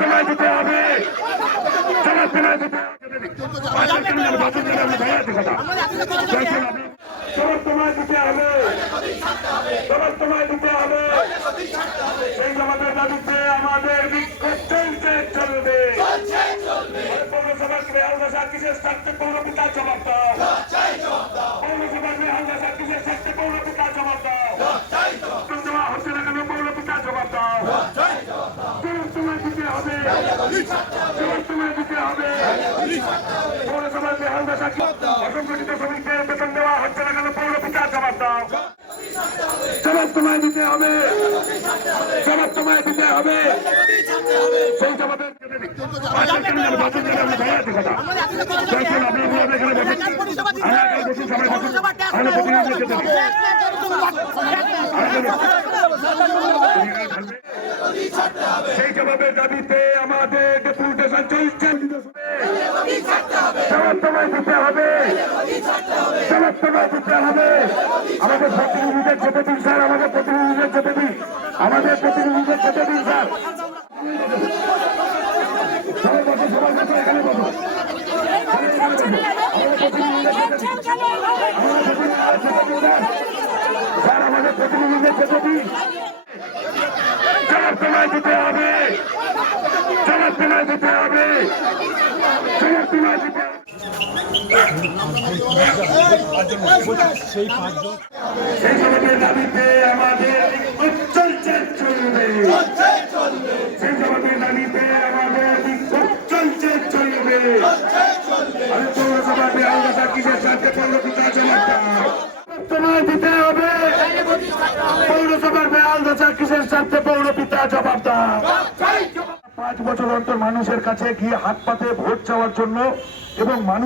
তোমায় দিতে হবে। জবাব তোমায় দিতে হবে। বাঁচার জন্য বাঁচার জন্য আমি ভয় আছি কথা দেখুন আমি জবাব তোমায় দিতে হবে। জবাব তোমায় দিতে হবে। সেই জবাবের দাবিতে আমাদের বিক্ষোভ চলছে চলবে। পৌরপিতা জবাব দাও পৌরসভার বেহালদশা কিসের স্বার্থে পৌরপিতা জবাব দাও দেওয়া হচ্ছে না কেন পৌরপিতা জবাব দাও জবাব তোমায় দিতে হবে জবাব তোমায় দিতে হবে পৌরসভার বেহালদশা কি অসংগঠিত শ্রমিকদের বেতন দেওয়া হচ্ছে না কেন পৌরপিতা জবাব দাও জবাব তোমায় দিতে হবে জবাব তোমায় দিতে হবে সেই জবাবের বাঁচার বাঁচার আমরা সেই জবাবের দাবিতে আমাদের ডেপুটেশন চলছে। দিতে হবে। জবাব দিতে হবে। আমাদের প্রতিনিধিদের যেতে দিন স্যার। আমাদের প্রতিনিধিদের যেতে দিন। আমাদের প্রতিনিধিদের যেতে দিন স্যার। সবাই বসো। সবাই বসো এখানে বসো স্যার আমাদের প্রতিনিধিদের যেতে দিন। তোমায় দিতে আমাদের বিক্ষোভ চলবে। সেই জবাবের দাবিতে আমাদের চলছে চলবে। আমি পৌরসভার বেহালদশা কিসের সাথে পৌরপিতা জবাব দাও তোমায় দিতে হবে বেহালদশা কিসের সাথে পৌরপিতা জবাব দাও। পাঁচ বছর অন্তর মানুষের কাছে গিয়ে হাত পাতে ভোট চাওয়ার জন্য এবং মানুষ